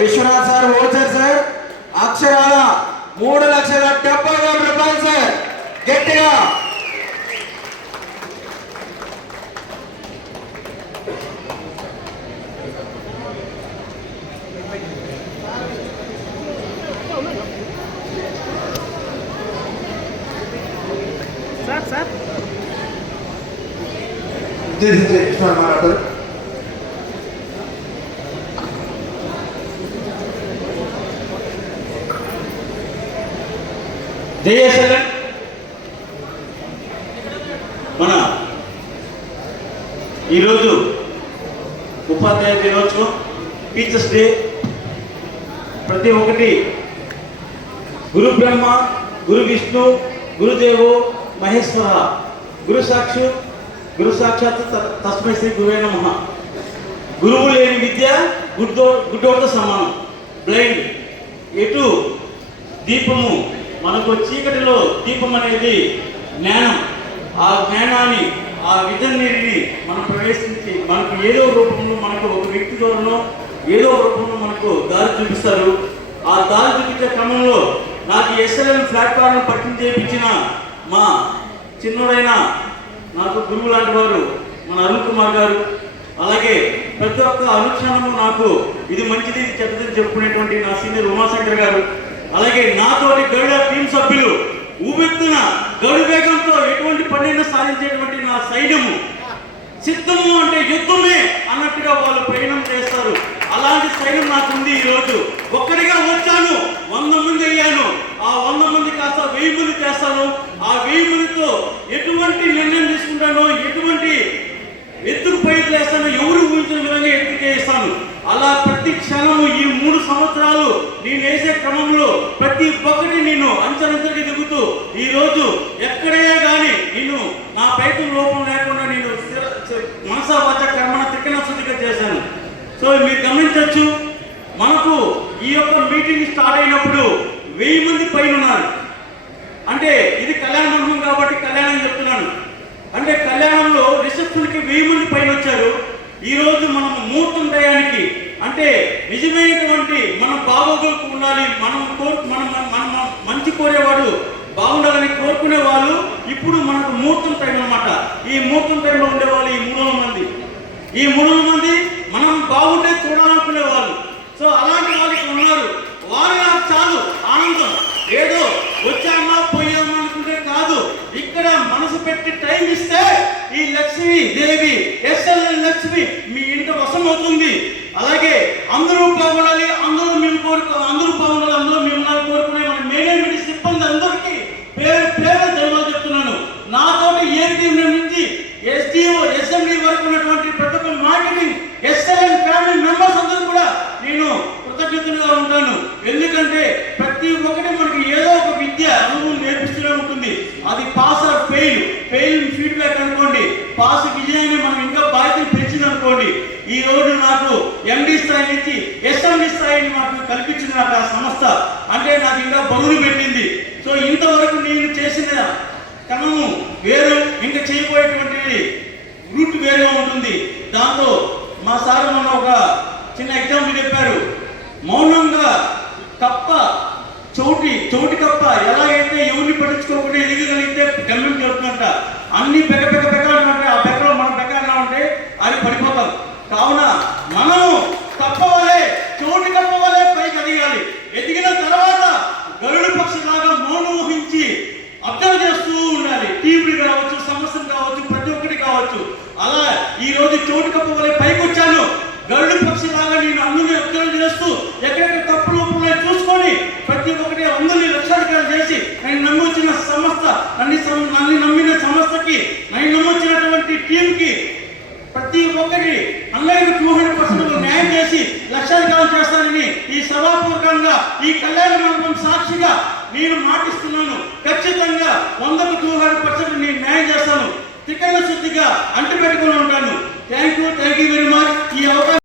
Vishwanath sir voucher sir అక్షరాల 3,70,000 రూపాయలు sir. గట్టిగా సార్ జయశంకర్ మన ఈరోజు ఉపాధ్యాయ దినోత్సవం, టీచర్స్ డే. ప్రతి ఒక్కటి గురు బ్రహ్మ గురు విష్ణు గురుదేవో మహేశ్వర గురు సాక్షాత్ తస్మై శ్రీ గురువే నమః. గురువు లేని విద్య గుడ్డోడితో సమానం. బ్లైండ్. ఎటు దీపము మనకు చీకటిలో దీపం అనేది జ్ఞానం. ఆ జ్ఞానాన్ని ఆ విజన్ని మనం ప్రవేశించి మనకు ఏదో రూపంలో మనకు ఒక వ్యక్తి ద్వారానో ఏదో రూపంలో మనకు దారి చూపిస్తారు. ఆ దారి చూపించే క్రమంలో నాకు ఎస్ఎల్ఎం ప్లాట్ఫామ్ పట్టించి చేయించిన మా చిన్నోడైన నాకు గురువు లాంటి వారు మన అరుణ్ కుమార్ గారు, అలాగే ప్రతి ఒక్క అనుక్షణము నాకు ఇది మంచిది ఇది చెడ్డదని చెప్పుకునేటువంటి నా సీనియర్ ఉమాశంకర్ గారు, అలాగే నాతోటి గరుడ టీం సభ్యులు ఊబెత్తున గరుడు వేగంతో ఎటువంటి పనిని సాధించేటువంటి నా సైన్యము సిద్ధము అంటే యుద్ధమే అన్నట్టుగా వాళ్ళు ప్రయాణం చేస్తారు. అలాంటి సైన్యం నాకుంది. ఈరోజు ఒక్కడిగా వచ్చాను, 100 మంది అయ్యాను. ఆ 100 మంది కాస్త 1000 మంది చేస్తాను. ఆ 1000 మందితో ఎటువంటి నిర్ణయం తీసుకుంటానో, ఎటువంటి ఎత్తుకు పైకి వేస్తానో ఎవరు ఊహించిన విధంగా ఎత్తుకు వేస్తాను. అలా ప్రతి క్షణము ఈ 3 సంవత్సరాలు నేను వేసే క్రమంలో ప్రతి ఒక్కటి నేను అంచెలంచెలకి దిగుతూ ఈరోజు ఎక్కడే కానీ నేను నా ప్రయత్నం లోపం లేకుండా నేను మనసా వాచ కర్మణ త్రికరణ శుద్ధిగా చేశాను. సో మీరు గమనించవచ్చు, మనకు ఈ యొక్క మీటింగ్ స్టార్ట్ అయినప్పుడు 1000 మంది పైన ఉన్నారు. అంటే ఇది కళ్యాణ మండపం కాబట్టి కళ్యాణం చెప్తున్నాను. అంటే కళ్యాణంలో రిసెప్షన్కి 1000 మంది పైన వచ్చారు. ఈరోజు మనం ముహూర్తం టయానికి అంటే నిజమైనటువంటి మన బాగోగులకు ఉండాలి, మనం మంచి కోరేవాడు బాగుండాలని కోరుకునే వాళ్ళు ఇప్పుడు మనకు ముహూర్తం టైం అన్నమాట. ఈ ముహూర్తం టైంలో ఉండేవాళ్ళు ఈ 300 మంది. ఈ 300 మంది మనం బాగుంటే చూడాలనుకునే వాళ్ళు. సో అలాంటి వాళ్ళకి ఉన్నారు. వారు నాకు చాలు ఆనందం. ఏదో వచ్చామా పోయామా అనుకుంటే కాదు, ఇక్కడ మనసు పెట్టి టైం ఇస్తే ఈ లక్ష్మి దేవి ఎస్ఎల్ఎన్ లక్ష్మి మీ ఇంట వశం అవుతుంది. అలాగే అందరూ బాగుండాలి, అందరూ బాగుండాలి, అందరూ మేము కోరుకునే మన మేనేజ్మెంట్ సిబ్బంది అందరికీ పేరు ధన్యవాదాలు చెప్తున్నాను. నాతోటి ఏ టీం నుంచి ఎస్డిఓ ఎస్ఎండి వరకు ఉన్నటువంటి ప్రతి ఒక్క మార్కెటింగ్ ఎస్ఎల్ఎన్ ఫ్యామిలీ మెంబర్స్ అందరూ కూడా నేను కృతజ్ఞతగా ఉంటాను. ఎందుకంటే ప్రతి ఒక్కటి మనకి ఏదో ఒక విద్య అనుభవం నేర్పిస్తూనే ఉంటుంది. అది పాస్ ఆర్ ఫెయిల్ ఫీడ్బ్యాక్ అనుకోండి, పాస్ విజయాన్ని మనం ఇంకా బాధ్యతలు పెంచింది అనుకోండి. ఈ రోజు నాకు ఎండి స్థాయి నుంచి ఎస్ఎండి స్థాయిని మాకు కల్పించింది నాకు ఆ సంస్థ. అంటే నాకు ఇంకా బరువులు పెట్టింది. సో ఇంతవరకు నేను చేసిన క్రమము వేరు, ఇంకా చేయబోయేటువంటి రూట్ వేరుగా ఉంటుంది. దాంతో మా సార్ మొన్న ఒక చిన్న ఎగ్జాంపుల్ చెప్పారు. మౌనంగా కప్ప చోటి కప్ప ఎలాగైతే ఎవరిని పట్టించుకోకుండా ఎదగగలిగితే గమ్యం జరుగుతుందంట. అన్ని పెక్క అంటే ఆ పెక్కలో మనం పెక్క అన్నా ఉంటే అది పడిపోతాం. కావున మనము కప్ప వలె చోటి కప్ప వలె పైకి ఎదగాలి. ఎదిగిన తర్వాత గరుడు పక్షిలాగా మౌనం వహించి అబ్జర్వ్ చేస్తూ ఉండాలి. టీవీ కావచ్చు, సమస్యలు కావచ్చు, ప్రతి ఒక్కటి కావచ్చు. అలా ఈ రోజు చోటు కప్ప వలె పైకి వచ్చాను. గరుడు పక్షిలాగా నేను అందరినీ అబ్జర్వ్ చేస్తూ ఎక్కడెక్కడ తప్పు రూపంలో చూసుకొని ప్రతి ఒక్కటి అందరినీ లక్షాధికారులు చేసి నన్ను నమ్మొచ్చిన సంస్థ, నన్ను నమ్మిన సంస్థకి, నన్ను నమ్మొచ్చినటువంటి టీంకి ప్రతి ఒక్కటి 100% న్యాయం చేసి లక్షాధికారులు చేస్తానని ఈ సభాపూర్వకంగా ఈ కళ్యాణ మండపం సాక్షిగా నేను మాటిస్తున్నాను. ఖచ్చితంగా 100% నేను న్యాయం చేస్తాను. త్రికరణ శుద్ధిగా అంటు పెట్టుకుని ఉంటాను. Thank you very much. ఈ అవకాశం